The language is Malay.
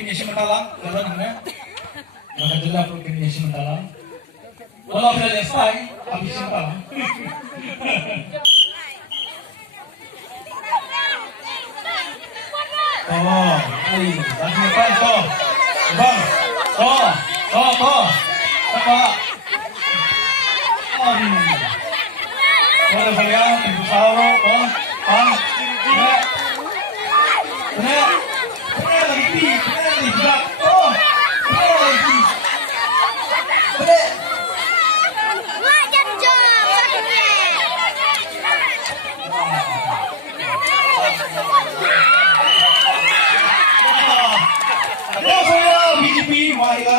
punya Matalang, jalan mana? Maka jelas punya Matalang. Walau tidak selesai, habis Matalang. Oh, ini, lagi depan toh, bang, toh, apa? Kalau kalian ibu sahur, toh, bang, benar lagi berat, oh, lagi, benar. BGP, mahal ka,